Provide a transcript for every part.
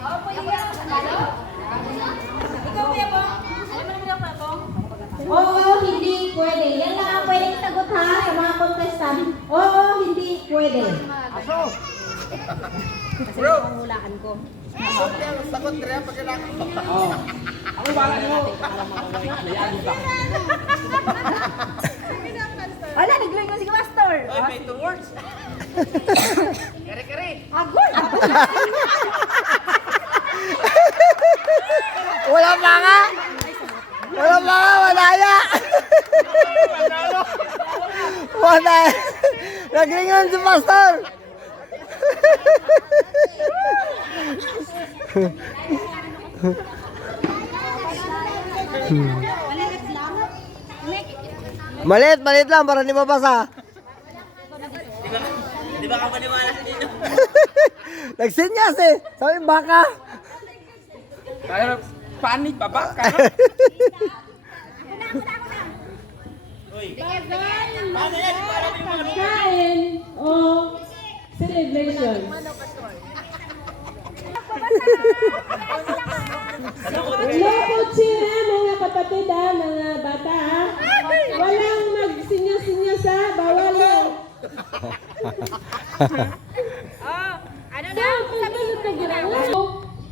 Ikaw kuya po? Alam mo naman ako po? Oo, hindi pwede. Yan lang ang pwedeng sagot ha, sa mga contestant. Oo, hindi pwede. Kasi pangulaan ko. Sagot rin pag kailangan. Oh. Ako bala niyo. Wala, nag-learn ko si Master. Oy, may two words. Kare-kare. Agol! Wala pa nga! Wala pa nga! Malaya! Wala! Naglingon si Pastor! Maliit lang para di mabasa. Di ba ka maniwala sa dito? Nagsinyas eh! Sabi baka! Kaya panik baba ka. Uy. Paano yan? Paano yung mga Kain o celebration. Hello po sila mga kapatid ha, mga bata ha. Walang magsinyas-sinyas ha, bawal lang. Ano na?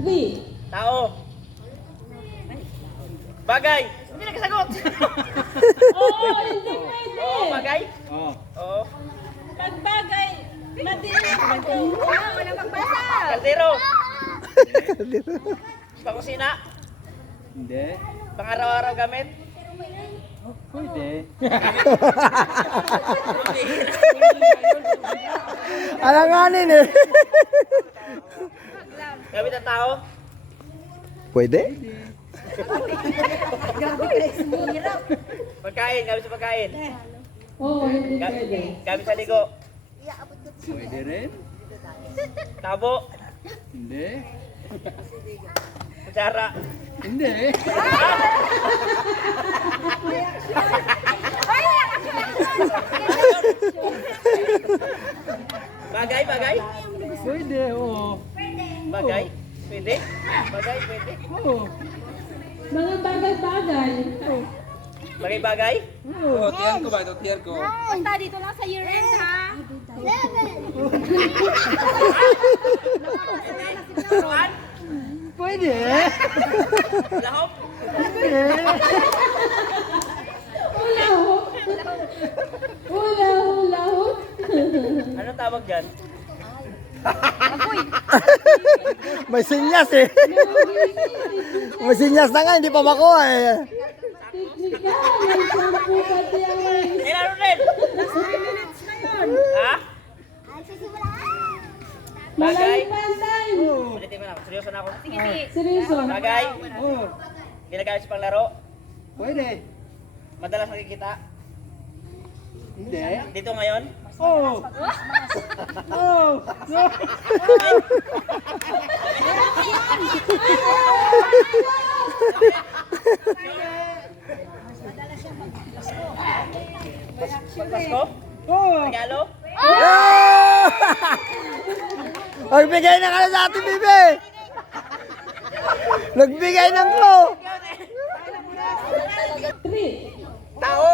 Three. tao? Bagay. Hindi nagkasagot. Oo, hindi pwede. Oo, bagay? Oh. Oo. Pagbagay, madilim ako. Wala magbasa. Kaldero. Pangkusina. Hindi. Pang-araw-araw gamit. Pwede. Alanganin eh! Gamit ng tao. Pwede? Pagkain. Gamit sa pagkain. Oo, hindi pwede. Gamit sa ligo. Pwede rin. Tabo. Hindi. Kutsara. Hindi. Bagay, bagay. Pwede, oo. Bagay. Pwede. Bagay, pwede. Oo. Mga bagay-bagay. Bagay, bagay. Oo, tiyan ko ba ito? Tiyan ko. Punta dito lang sa year end ha. Turuan. Pwede. Lahok. Hula ho. Anong tawag dyan? May sinyas eh! May sinyas na nga, hindi pa makuha eh! Teknika, may sampu pati ang Laro rin. Ha? Bagay. Malalim pa ang time. Ulitin mo na ako. Seryoso na ako. Sige, sige. Seryoso. Bagay. Oo. Ginagamit sa panglaro. Pwede. Madalas nakikita. Hindi. Dito ngayon. Oo. Oo. Pasko? Oo. Regalo? Ah! Nagbigay na ka na sa ating bibi! Nagbigay ng clue! Three. Tao?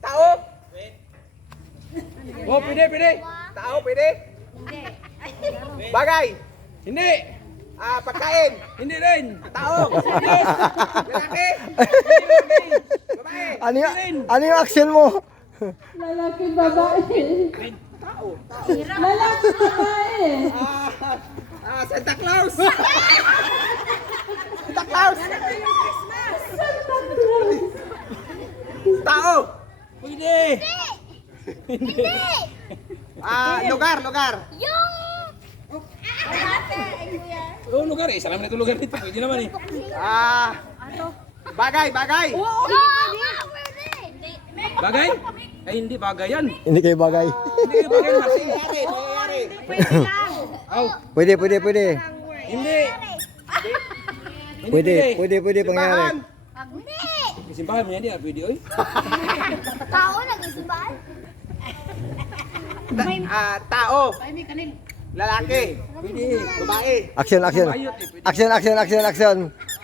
Tao? Oh, pwede, pwede. Tao, pwede? Bagay? Hindi. Pagkain? Hindi rin. Tao? Lalaki? Babae? Ano yung action mo? Lalaki babae. Lalaki babae. Santa Claus? Santa Claus? Tao? Pwede. Lugar? Oh, lugar eh. Salam na ito lugar dito. Pwede naman eh. Bagay? Bagay? Ay, hindi bagay yan. Hindi kayo bagay. Hindi kayo bagay na kasi. Nangyayari? Aw, Pwede. hindi. Pwede pangyari. Simbahan mo yan di, pwede oy. Tao? Lalaki. Babae. Action, action. Action, action, action, action.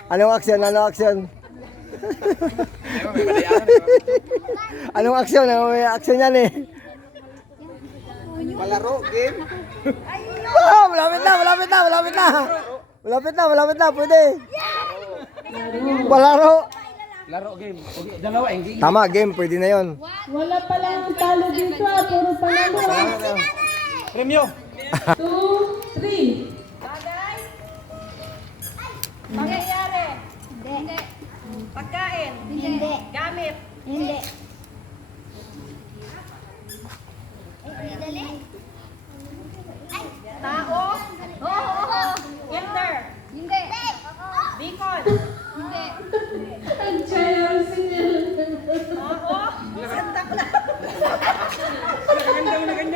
Anong action, anong action? Anong action? Anong action yan eh? Palaro, game. Oh, malapit na, malapit na, malapit na. Malapit na, malapit na, pwede. Palaro. Laro game. Okay, dalawa hindi. Tama, game, pwede na yon. Wala palang talo dito ah, puro panalo ah. Premyo. 2, 3. Pangyayari. Hindi. Pagkain. Hindi. Gamit. Hindi. Dali. Tao. Oo. Gender. Hindi. Bicol. Hindi. Ang chayang sinyal. Tao. Santa Claus.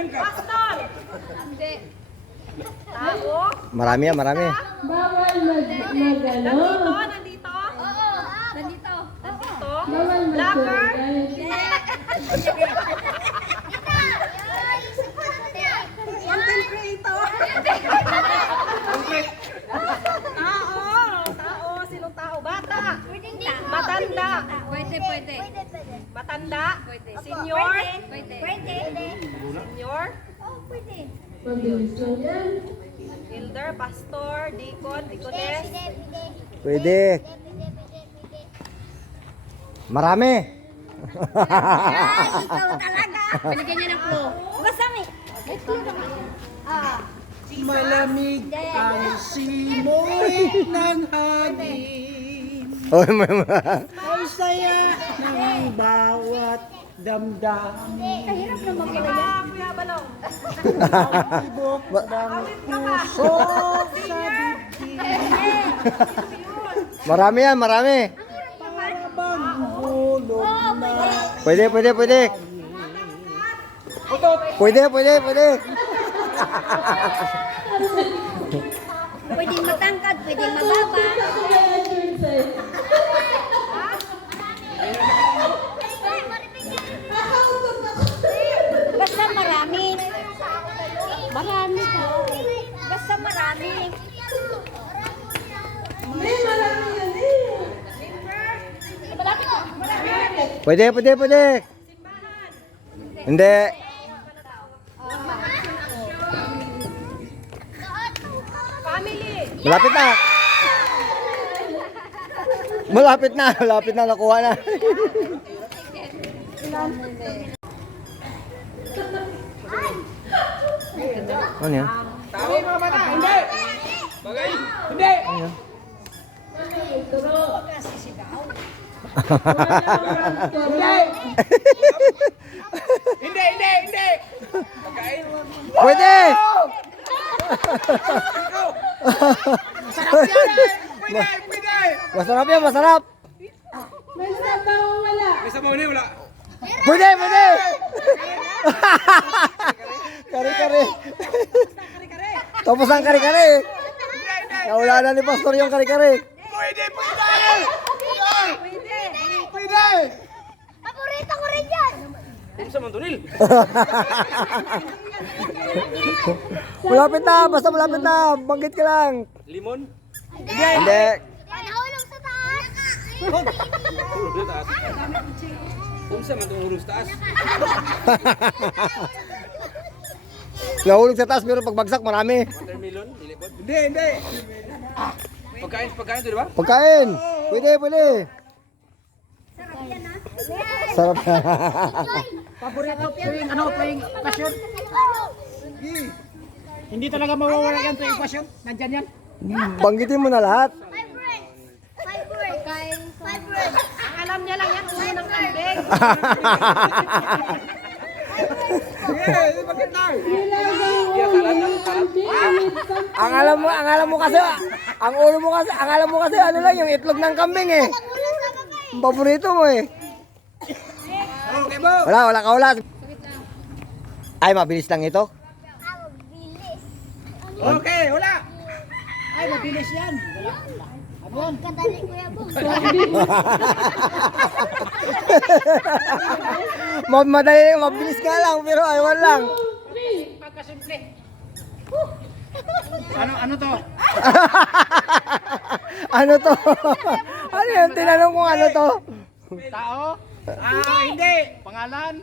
Pastor. Hindi. Tao. Marami yan, marami. Bawal magano. Nandito. Oo. Nandito. Nandito. Bawal Vlogger. Content creator. Tao. Tao. Sinong tao? Bata. Matanda. Pwede. Matanda. Pwede. Senior. Pwede. Senior. Pabilis lang yan. Elder. Pastor. Deacon. Deaconess. Pwede. Marami. Binigyan niya ng clue. Basta may. Malamig ang simoy ng hangin. Oh, Ang saya ng bawat damdamin. Kahirap naman pala yan. Kuya Balong. Tibok ng puso sa dibdib. marami yan, marami. Parabang hulog na. Pwede, pwede, pwede. Pwede, pwede, pwede. Pwedeng matangkad, pwedeng mababa. Basta marami. Marami ka. Basta marami. May marami yan eh. Pwede, pwede, pwede. Hindi. Family. Malapit na. Malapit na, malapit na, nakuha na. Ano yan? Tao mga bata. Hindi. Bagay. Hindi. Hindi. Hindi. Pagkain. Pwede! Pwede. Masarap yan, masarap. May sabaw wala. May sabaw niya, wala. Pwede, pwede! Kare-kare. Tapos ang kare-kare. Nawala na ni Pastor yung kare-kare. Pwede. Pwede. Paborito ko rin yan. Kung sa Mantunil. Malapit na, basta malapit na. Banggit ka lang. Limon. Hindi. Nahulog sa taas. Hulog na taas. Kung sa Mantunil sa taas. Nahulog sa taas pero pagbagsak marami. Watermelon. Ilipot. Hindi. Pagkain to, di ba? Pagkain. Pwede, pwede. Sarap yan. Paborito tuwing okasyon. Hindi talaga mawawala yan tuwing okasyon. Nandyan yan. Banggitin mo na lahat. Kain. Ang alam niya lang yan, ulo ng kambing. Ang alam mo kasi, ang ulo mo kasi, ang alam mo kasi ano lang yung itlog ng kambing eh. Ang paborito mo eh. Okay, bo. Wala ka wala. Ay, mabilis lang ito. Okay, wala. Ay, mabilis yan. Kadali ko yan po. Madali, mabilis nga lang pero ayaw lang. Pagkasimple. Ano to? Ano to? Ano yan? Tinanong kung ano to? Tao? Hindi. Pangalan?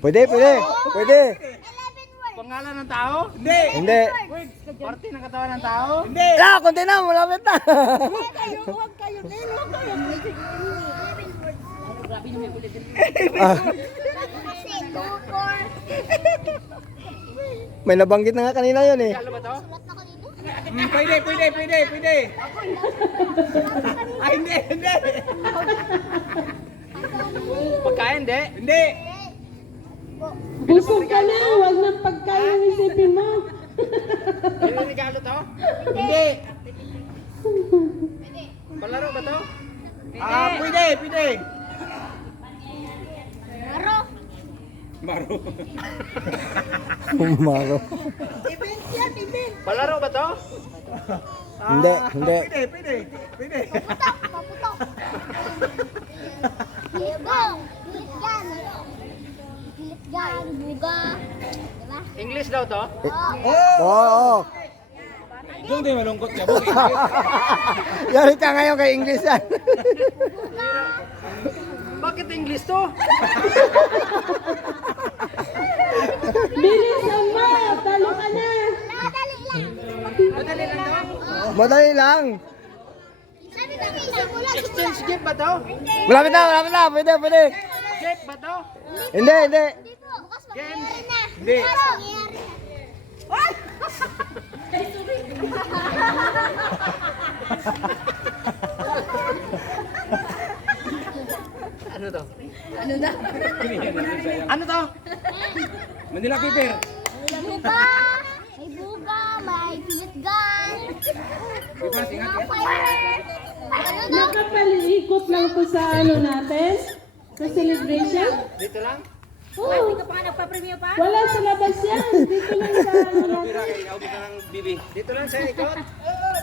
Pwede, pwede. Pwede. 11 words. Pangalan ng tao? Hindi. Hindi. Parte ng katawan ng tao? Hindi. Ah, konti na. Malapit na. Huwag kayo, huwag kayo. Huwag kayo. 11 words. Kasi 2, 4. May nabanggit na nga kanina yun eh. Ano ba to? Sulat na kanina. Pwede. Ay, hindi. Pagkain, hindi. Hindi. Busog ka na, huwag ng pagkain ang isipin mo. Regalo to? Hindi. Palaro ba to? Pwede. Maro. Maro. Palaro ba to? Hindi. Pwede. Paputok. Libong. Gilitgan. Gilitgan. Buga. Diba? English daw to? Oo. Doon tayo malungkot ka. Bukit. Yari ka ngayon kay English yan. Bakit English to? Bilisan mo, talo ka na. Madali lang. Madali lang. Sabi ko isang ulan. Exchange gift ba to? Malapit na. Pwede. Gift ba to? Hindi. Hindi po. Bukas mangyayari na. Hindi. Bukas mangyayari na. Ano to? Ano to? Manila paper. Buga. May buga. May pilitgan. Paper, ingat Mga ka. fire. Ano daw? Nakapalikot lang to sa ano natin, sa celebration. Dito lang? Oo. Ito pa nga nagpa-preview pa? Wala sa labas yan, dito lang sa ano natin. Ikaw ka ng bibi. Dito lang siya ikot.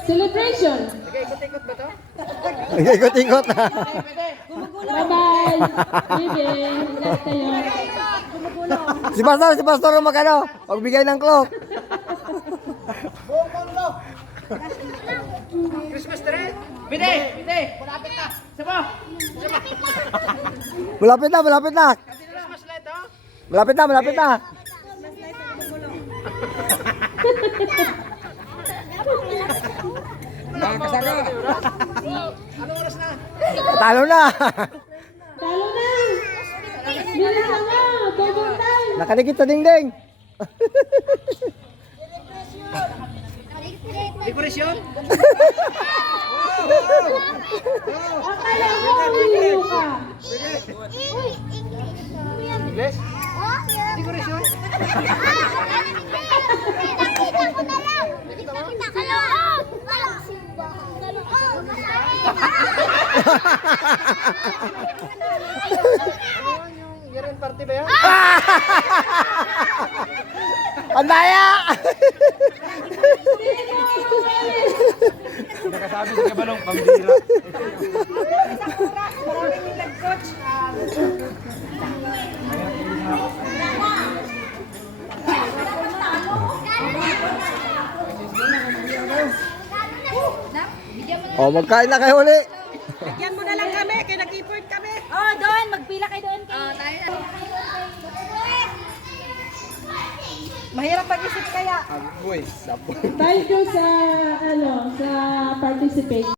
Celebration. Ikot ba to? Ikot-ikot na. Bye-bye. Bibi, ingat kayo. Si Pastor ang magano. Magbigay ng clock. Christmas tree? Bide! Malapit na! Sabo! Malapit na. Christmas light to? Malapit na. Nakakasaka. Ano oras na? Talo na. Talo na. Bilisan mo, double time. Nakalikit sa dingding. Dekorasyon? Akala mo, umiiyo ka. Uy, English. English? Oh, yeah. Dekorasyon? Kita ko na lang. Kita ko lang. Walang simba. Yung year-end party ba yan? Pandaya. Nakasabi sa kabalong pambira. Oh, magkain na kayo uli. Yan mo na lang kami, kaya nag-import kami. Oh, doon, magpila kayo doon. Mahirap pag-isip kaya. Boy, Thank you sa, sa participate.